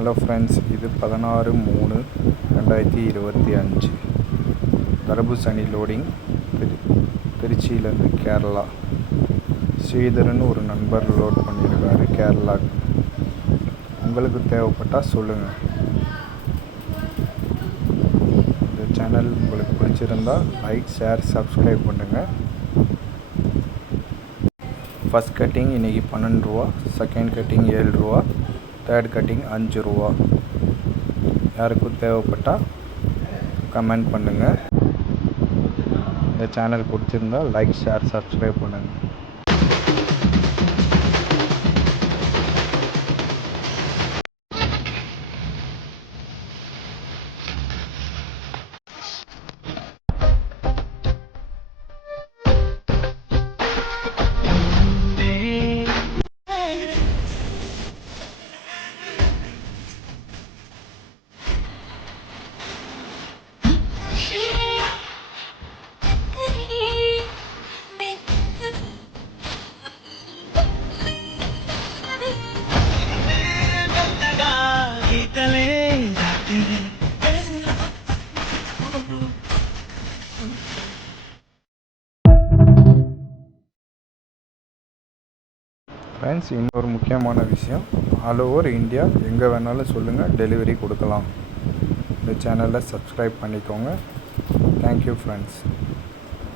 Hello friends, இது 16/3/2025 தர்பூசணி loading. திருச்சியிலேருந்து கேரளா. ஸ்ரீதரன் ஒரு நண்பர் லோட் பண்ணியிருக்காரு கேரளா. உங்களுக்கு தேவைப்பட்டால் சொல்லுங்கள். இந்த சேனல் உங்களுக்கு பிடிச்சிருந்தால் லைக், ஷேர், சப்ஸ்கிரைப் பண்ணுங்கள். ஃபஸ்ட் கட்டிங் இன்றைக்கி 12 ரூபா, செகண்ட் கட்டிங் 7 ரூபா, தேர்ட் கட்டிங் 5 ரூபா. யாருக்கும் தேவைப்பட்டால் கமெண்ட் பண்ணுங்கள். இந்த சேனல் பிடிச்சிருந்தால் லைக், ஷேர், சப்ஸ்கிரைப் பண்ணுங்கள். ஃப்ரெண்ட்ஸ், இன்னொரு முக்கியமான விஷயம், ஆல் ஓவர் இந்தியா எங்கே வேணாலும் சொல்லுங்கள், டெலிவரி கொடுக்கலாம். இந்த சேனலை சப்ஸ்கிரைப் பண்ணிக்கோங்க. Thank you friends.